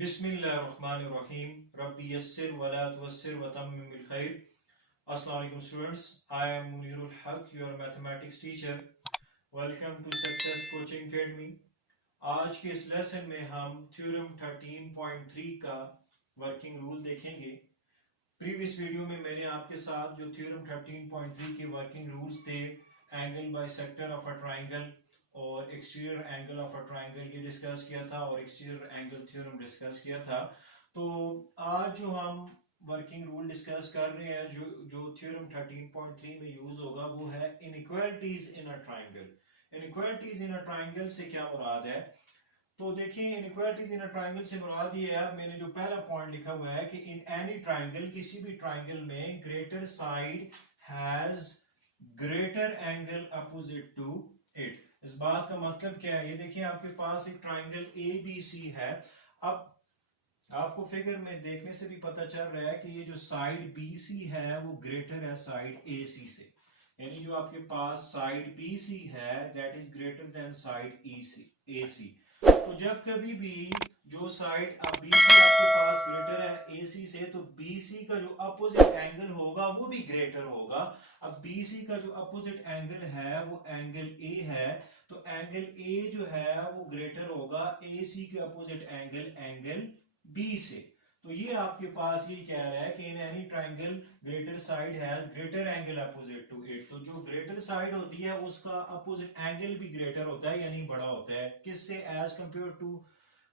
बिस्मिल्लाहिर्रहमानिर्रहीम रब्बी यस्सिर वला तुअस्सिर वतम्मिम बिल खैर। अस्सलाम वालेकुम students, I am Munirul Haque, your mathematics teacher. Welcome to success coaching academy. आज के इस लेसन में हम थ्योरम 13.3 का वर्किंग रूल देखेंगे। प्रीवियस वीडियो में मैंने आपके साथ जो थ्योरम 13.3 के वर्किंग रूल्स थे, angle bisector of a triangle और exterior angle of a triangle ये डिस्कस किया था और एक्सटीरियर एंगल थ्योरम डिस्कस किया था। तो आज जो हम वर्किंग रूल डिस्कस कर रहे हैं, जो थ्योरम 13.3 में यूज होगा, वो है inequalities in a triangle. Inequalities in a triangle से क्या मुराद है? तो देखिए, इनइक्वालिटीज इन अ ट्राइंगल से मुराद ये है, मैंने जो पहला पॉइंट लिखा हुआ है कि इन एनी ट्राइंगल, किसी भी ट्राइंगल में greater side has greater angle opposite to it. इस बात का मतलब क्या है? ये देखिए, आपके पास एक ट्राइंगल ए बी सी है। अब आपको फिगर में देखने से भी पता चल रहा है कि ये जो साइड बी सी है वो ग्रेटर है साइड ए सी से, यानी जो आपके पास साइड बी सी है that is greater than side A C. तो जब कभी भी जो साइड अब बी सी आपके पास ग्रेटर है ए सी से, तो बी सी का जो अपोजिट एंगल होगा वो भी ग्रेटर होगा। अब बी सी का जो अपोजिट एंगल है वो एंगल ए है, तो एंगल ए जो है वो ग्रेटर होगा ए सी के अपोजिट एंगल बी से। तो ये आपके पास ये कह रहा है कि in any triangle greater side has greater angle opposite to it. तो जो ग्रेटर साइड होती है उसका अपोजिट एंगल भी ग्रेटर होता है, यानी बड़ा होता है। किससे? एज कंपेयर टू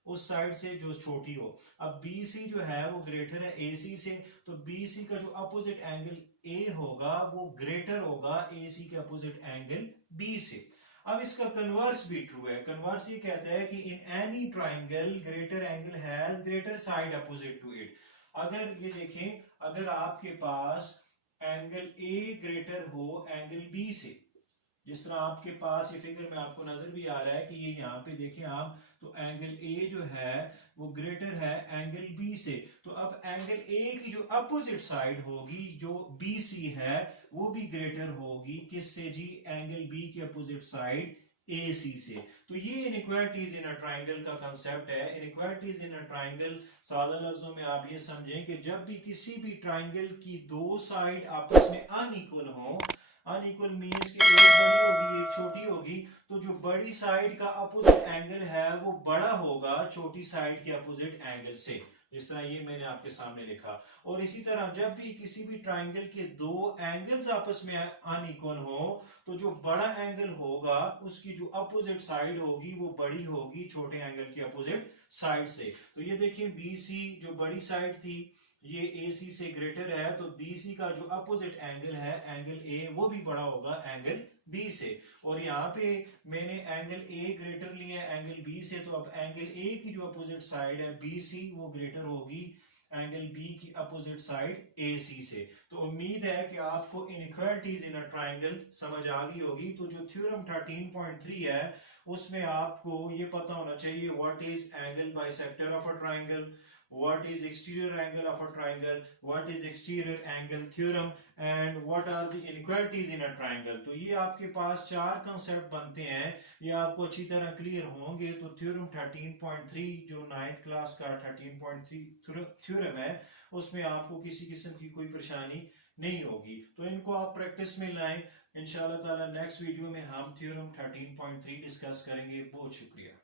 उस साइड से जो छोटी हो। अब BC जो है वो ग्रेटर है AC से, तो BC का जो अपोजिट एंगल A होगा वो ग्रेटर होगा AC के अपोजिट एंगल B से। अब इसका कन्वर्स भी ट्रू है। कन्वर्स ये कहता है कि in any triangle greater angle has greater side opposite to it. अगर ये देखें, अगर आपके पास एंगल A ग्रेटर हो एंगल B से, जिस तरह आपके पास ये फिगर में आपको नजर भी आ रहा है कि ये यहाँ पे देखें आप, तो एंगल A जो है वो ग्रेटर है एंगल B से। तो अब एंगल A की जो अपोजिट साइड होगी, जो BC है, वो भी ग्रेटर होगी किससे जी? एंगल B की अपोजिट साइड AC से। तो ये इनइक्वालिटीज इन अ ट्राइंगल का कंसेप्ट है। इनइक्वालिटीज इन अ ट्राइंगल सादा लफ्जों में आप ये समझें कि जब भी किसी भी ट्राइंगल की दो साइड आपस में अनइक्वल हो, अनइक्वल मींस कि एक बड़ी होगी एक छोटी होगी, तो जो बड़ी साइड का अपोजिट एंगल है वो बड़ा होगा छोटी साइड के अपोजिट एंगल से, जिस तरह ये मैंने आपके सामने लिखा। और इसी तरह जब भी किसी भी ट्राइंगल के दो एंगल्स आपस में अनइक्वल हो, तो जो बड़ा एंगल होगा उसकी जो अपोजिट साइड होगी वो बड़ी होगी छोटे एंगल की अपोजिट साइड से। तो ये देखिए, BC जो बड़ी साइड थी ये AC से ग्रेटर है, तो BC का जो अपोजिट एंगल है एंगल A वो भी बड़ा होगा एंगल B से। और यहाँ पे मैंने एंगल A ग्रेटर लिया एंगल B से, तो अब एंगल A की जो अपोजिट साइड है BC वो ग्रेटर होगी एंगल B की अपोजिट साइड AC से। तो उम्मीद है कि आपको इनइक्वालिटीज इन अ ट्राइंगल समझ आ गई होगी। तो जो थ्योरम 13.3 है उसमें आपको ये पता होना चाहिए what is angle bisector of a triangle, what is exterior angle of a triangle, what is exterior angle theorem, and what are the inequalities in a triangle। तो ये आपके पास चार कंसेप्ट बनते हैं, ये आपको अच्छी तरह क्लियर होंगे। तो थ्योरम 13.3 जो 9th क्लास का 13.3 थ्योरम है उसमें आपको किसी किस्म की कोई परेशानी नहीं होगी। तो इनको आप प्रैक्टिस में लाएं। इंशाल्लाह ताला नेक्स्ट वीडियो में हम थ्योरम 13.3 डिस्कस करेंगे। बहुत शुक्रिया।